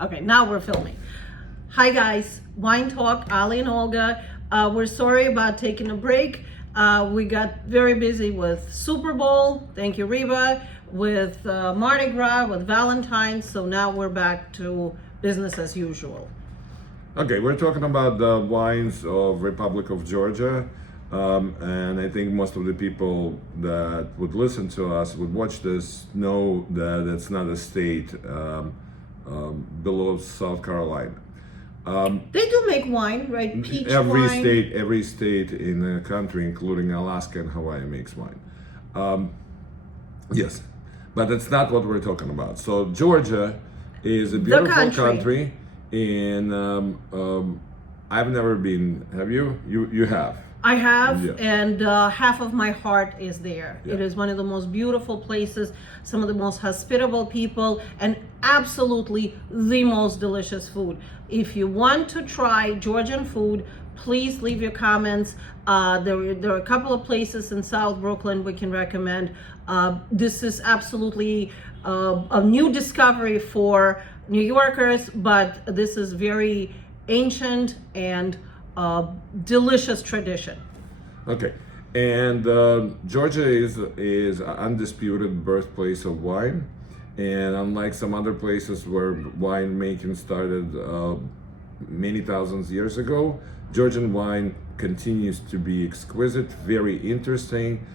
Okay, now we're filming. Hi guys, Wine Talk, Ali and Olga. We're sorry about taking a break. We got very busy with Super Bowl, thank you Reba, with Mardi Gras, with Valentine's, so now we're back to business as usual. Okay, we're talking about the wines of Republic of Georgia, and I think most of the people that would listen to us would watch this know that it's not a state below South Carolina. They do make wine, right? Peach Every wine. state in the country, including Alaska and Hawaii, makes wine. Yes, but that's not what we're talking about. So Georgia is a beautiful country. And I've never been. Have you? You have. I have, Yeah. and half of my heart is there. Yeah. It is one of the most beautiful places, some of the most hospitable people, and absolutely the most delicious food. If you want to try Georgian food, please leave your comments. There are a couple of places in South Brooklyn we can recommend. This is absolutely a new discovery for New Yorkers, but this is very ancient and delicious tradition. Okay, and Georgia is an undisputed birthplace of wine, and unlike some other places where wine making started many thousands years ago, Georgian wine continues to be exquisite, very interesting,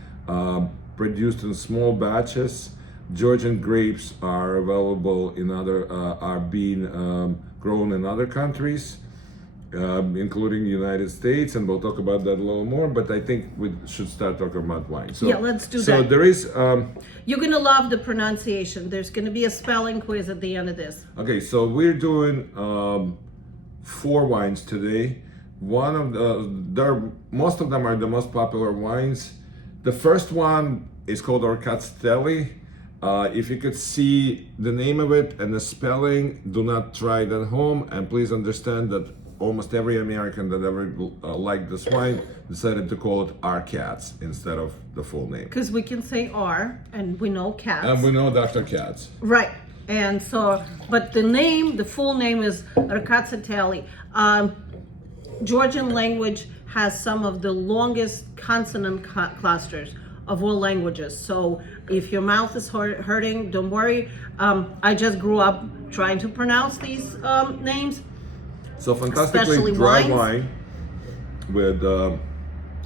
produced in small batches. Georgian grapes are available in are being grown in other countries, including the United States, and we'll talk about that a little more. But I think we should start talking about wine. So, Yeah, let's do so that. there is. You're gonna love the pronunciation. There's gonna be a spelling quiz at the end of this. Okay, so we're doing 4 wines today. One of most of them are the most popular wines. The first one is called Orcazzelli. If you could see the name of it and the spelling, do not try it at home. And please understand that almost every American that ever liked this wine decided to call it Arcats instead of the full name. Because we can say R, and we know cats. And we know Dr. Katz. Right. And so, but the full name is Orcazzelli. Georgian language has some of the longest consonant clusters of all languages. So if your mouth is hurting, don't worry. I just grew up trying to pronounce these names. So fantastically Especially dry wines. wine with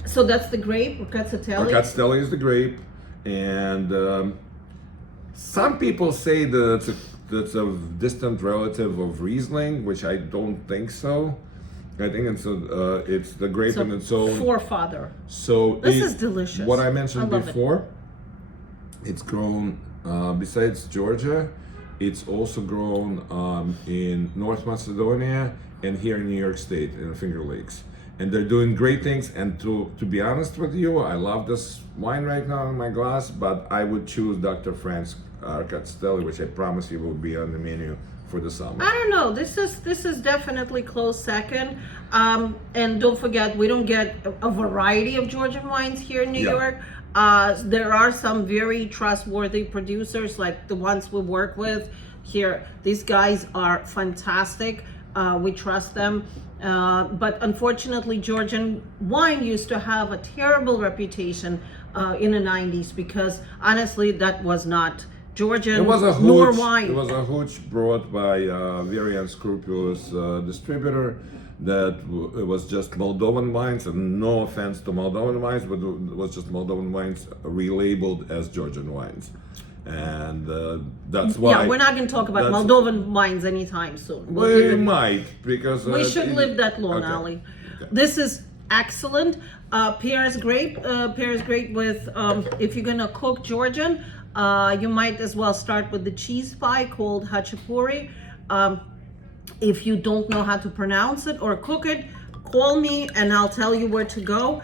So that's the grape, Orcazzelli. Orcazzelli is the grape, and some people say that it's a distant relative of Riesling, which I don't think so. I think it's the grape in its own. Forefather. So This is delicious. What I mentioned I love it. before, it's grown besides Georgia. It's also grown in North Macedonia and here in New York State in the Finger Lakes. And they're doing great things. And to be honest with you, I love this wine right now in my glass, but I would choose Dr. Franz Orcazzelli, which I promise you will be on the menu for the summer. I don't know. This is definitely close second. And don't forget, we don't get a variety of Georgian wines here in New Yeah. York. There are some very trustworthy producers, like the ones we work with here. These guys are fantastic. We trust them. But unfortunately, Georgian wine used to have a terrible reputation in the 90s because honestly, that was not Georgian It was a nor hooch. wine. It was a hooch brought by a very unscrupulous distributor that it was just Moldovan wines, and no offense to Moldovan wines, but it was just Moldovan wines relabeled as Georgian wines, and that's why. Yeah, we're not going to talk about that's- Moldovan wines anytime soon. We might, because We shouldn't live that long, okay. Ali. Okay. This is excellent. Pears grape. Pears grape with, if you're going to cook Georgian, you might as well start with the cheese pie called hachapuri. If you don't know how to pronounce it or cook it, call me and I'll tell you where to go.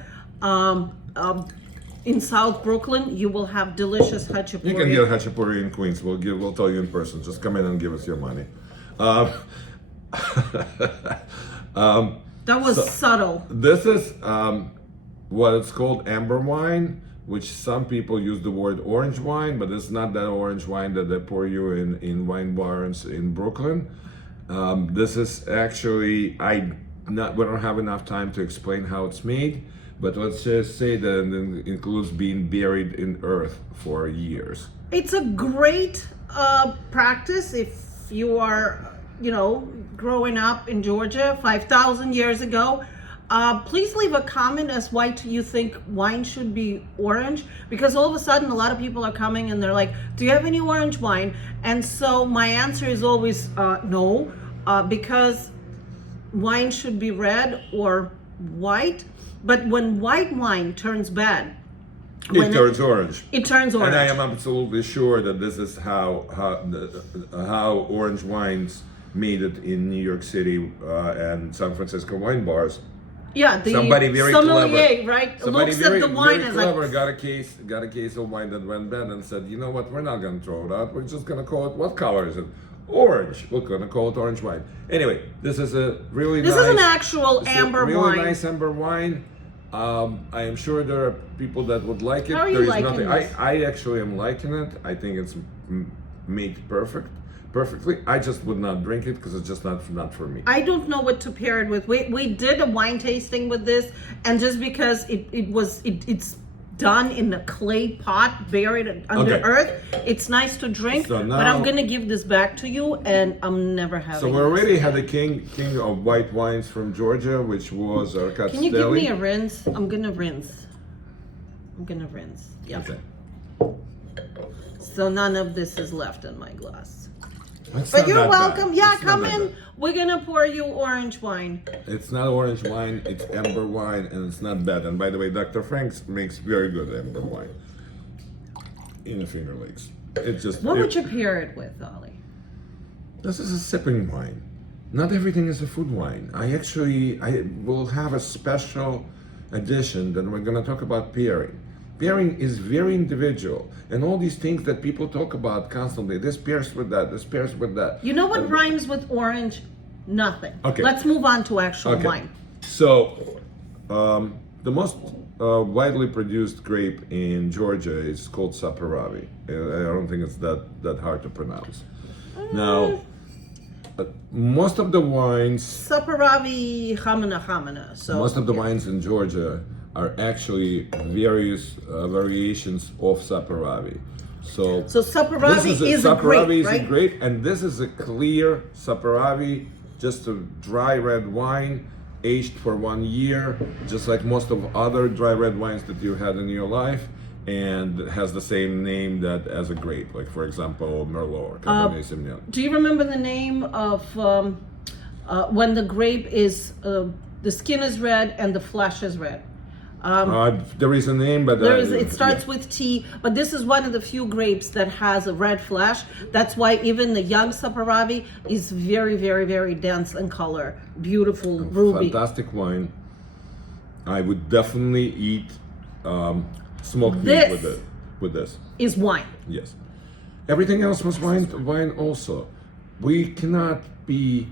In South Brooklyn, you will have delicious hachapuri. You can get hachapuri in Queens. We'll tell you in person. Just come in and give us your money. That was subtle. This is what it's called amber wine, which some people use the word orange wine, but it's not that orange wine that they pour you in wine bars in Brooklyn. This is actually, we don't have enough time to explain how it's made, but let's just say that it includes being buried in earth for years. It's a great practice if you are, growing up in Georgia 5,000 years ago. Please leave a comment as why do you think wine should be orange? Because all of a sudden a lot of people are coming and they're like, do you have any orange wine? And so my answer is always no, because wine should be red or white. But when white wine turns bad, It turns orange. It turns orange. And I am absolutely sure that this is how orange wines made it in New York City and San Francisco wine bars. Yeah, the Somebody very sommelier, clever, right? Somebody Looks very, at the wine very and clever like, got a case of wine that went bad and said, you know what, we're not gonna throw it out. We're just gonna call it, what color is it? Orange. We're gonna call it orange wine. Anyway, this is a really this nice. is an actual It's a amber really wine. nice amber wine. I am sure there are people that would like it. How are you There is liking nothing. this? I actually am liking it. I think it's made perfectly. I just would not drink it because it's just not for me. I don't know what to pair it with. We did a wine tasting with this, and just because it's done in a clay pot buried under Okay. earth, it's nice to drink. So but now- I'm gonna give this back to you, and I'm never having. So we this already again. had the king of white wines from Georgia, which was Arcad Can you give me Steli. a rinse? I'm gonna rinse. Yeah. Okay. So none of this is left in my glass. It's But not you're that bad. welcome. Yeah, It's not come that in. bad. We're gonna pour you orange wine. It's not orange wine, it's amber wine, and it's not bad. And by the way, Dr. Frank's makes very good amber wine in the Finger Lakes. It's just. What would you pair it with, Ollie? This is a sipping wine. Not everything is a food wine. I will have a special edition that we're going to talk about pairing. Pairing is very individual, and all these things that people talk about constantly. This pairs with that. This pairs with that. You know what rhymes with orange? Nothing. Okay. Let's move on to actual wine. So, the most widely produced grape in Georgia is called Saperavi. I don't think it's that hard to pronounce. Now, most of the wines, Saperavi Hamana. So most of the wines in Georgia are actually various variations of Saperavi. So Saperavi is a grape, Saperavi is right? a grape, and this is a clear Saperavi, just a dry red wine, aged for 1 year, just like most of other dry red wines that you had in your life, and has the same name that as a grape, like for example Merlot or Cabernet Sauvignon. Do you remember the name of when the grape is the skin is red and the flesh is red? There is a name, but It starts with T, but this is one of the few grapes that has a red flesh. That's why even the young Saperavi is very, very, very dense in color. Beautiful, ruby. Fantastic wine. I would definitely eat smoked meat This with this. is wine. Yes. Everything else was wine also. We cannot be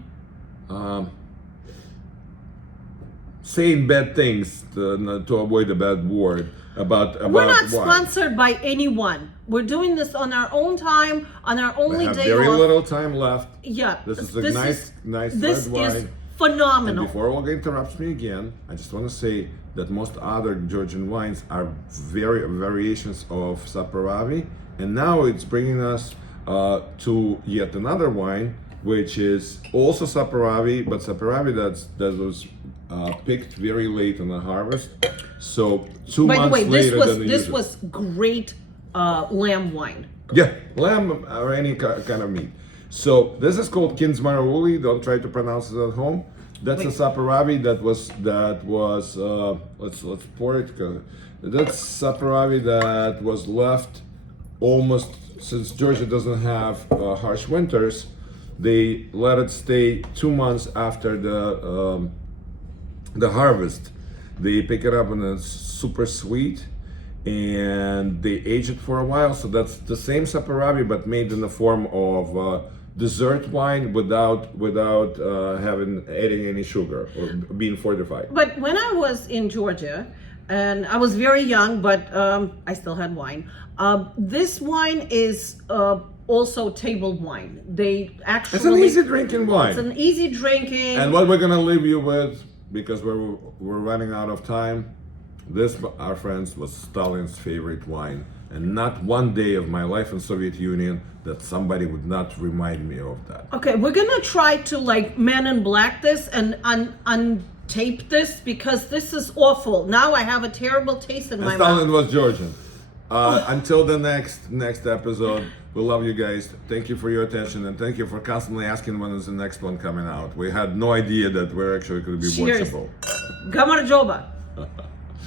saying bad things to avoid a bad word about We're not wine. sponsored by anyone. We're doing this on our own time, on our We only have day very off. little time left. Yeah, This is a nice This red wine. is And phenomenal. before Olga interrupts me again, I just want to say that most other Georgian wines are variations of Saperavi, and now it's bringing us to yet another wine, which is also Saperavi, but Saperavi that was picked very late in the harvest, so 2 By the months way, later than this usual. was great lamb wine. Yeah, lamb or any kind of meat. So this is called Kinsmarauli. Don't try to pronounce it at home. That's a Saperavi that was let's pour it. That's Saperavi that was left almost, since Georgia doesn't have harsh winters. They let it stay 2 months after the harvest. They pick it up and it's super sweet, and they age it for a while. So that's the same Saperavi, but made in the form of dessert wine without adding any sugar or being fortified. But when I was in Georgia, and I was very young, but I still had wine. This wine is also table wine. They actually It's an easy drinking wine. It's an easy drinking. And what we're gonna leave you with, because we're running out of time, this, our friends, was Stalin's favorite wine. And not one day of my life in Soviet Union that somebody would not remind me of that. Okay, we're gonna try to like Men in Black this and untape this because this is awful. Now I have a terrible taste in And my Stalin mouth. was Georgian. Until the next episode, we love you guys. Thank you for your attention, and thank you for constantly asking when is the next one coming out. We had no idea that we're actually going to be Cheers. watchable. Gamar Joba.